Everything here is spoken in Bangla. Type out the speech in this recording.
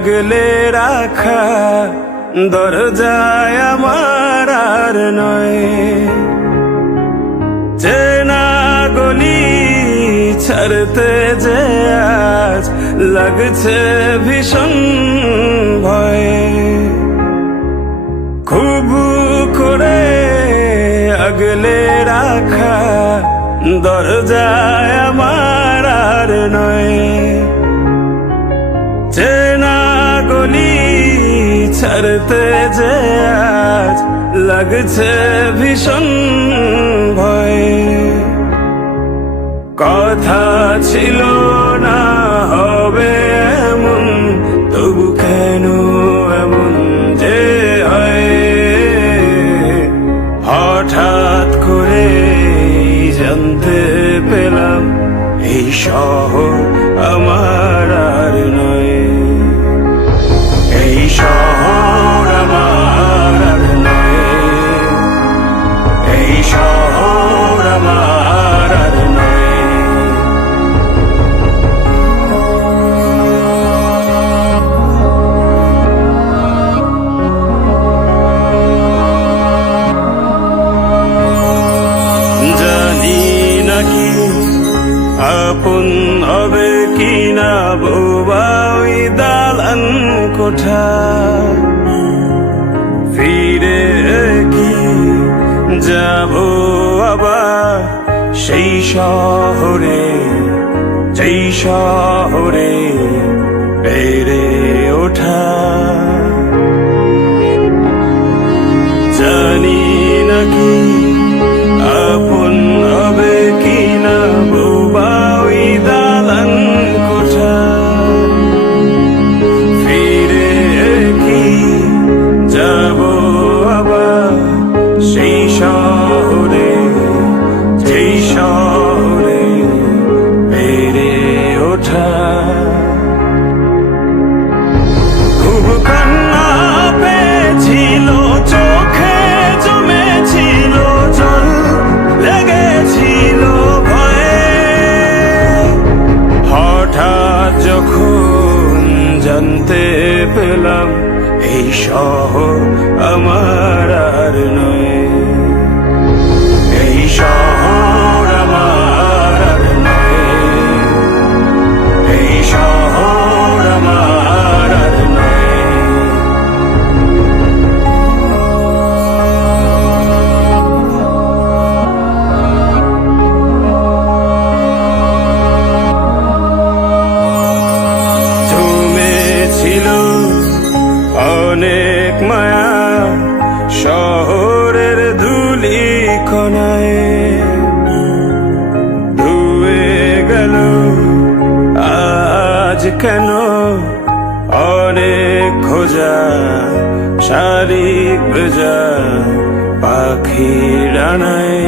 আগলে রাখা দরজায় আমার আর নয়। চেনা গলি ছাড়তে যে আজ লাগছে ভীষণ ভয়। খুব করে আগলে রাখা দরজায় আমার আর নয়। চেনা গলি ছাড়তে যে আজ লাগছে ভীষণ ভয়। কথা ছিল না হবে এমন, তবু কেন এমন যে হয়। হঠাৎ করে জানতে পেলাম এই শহর আমার আর নয়। এই শহর আমার আর নয়। এই শহর আমার আর নয়। জানি নাকি আপন হবে কিনা বোবা ওই দালান কোঠা। ফিরে কি যাব আবার সেই শহরে, যেই শহরে বেড়ে ওঠা। জানি নাকি আপন হবে কিনা বোবা ওই দালান কোঠা। ফিরে কি যাব আবার সেই শহরে, যেই শহরে বেড়ে ওঠা। খুব কান্না পেয়েছিল চোখে, জমেছিল জল, লেগেছিল ভয়ে। হঠাৎ যখন জানতে পেলাম এই শহর আমার আর নয়। এই শহর আমার আর নয়। এই শহর আমার আর নয়। জমেছিল অনেক মায়া শহরের ধুলি কণায়। ধুয়ে গেল আজ কেন অনেক খোঁজা, শালিক ভেজা পাখি ডানায়।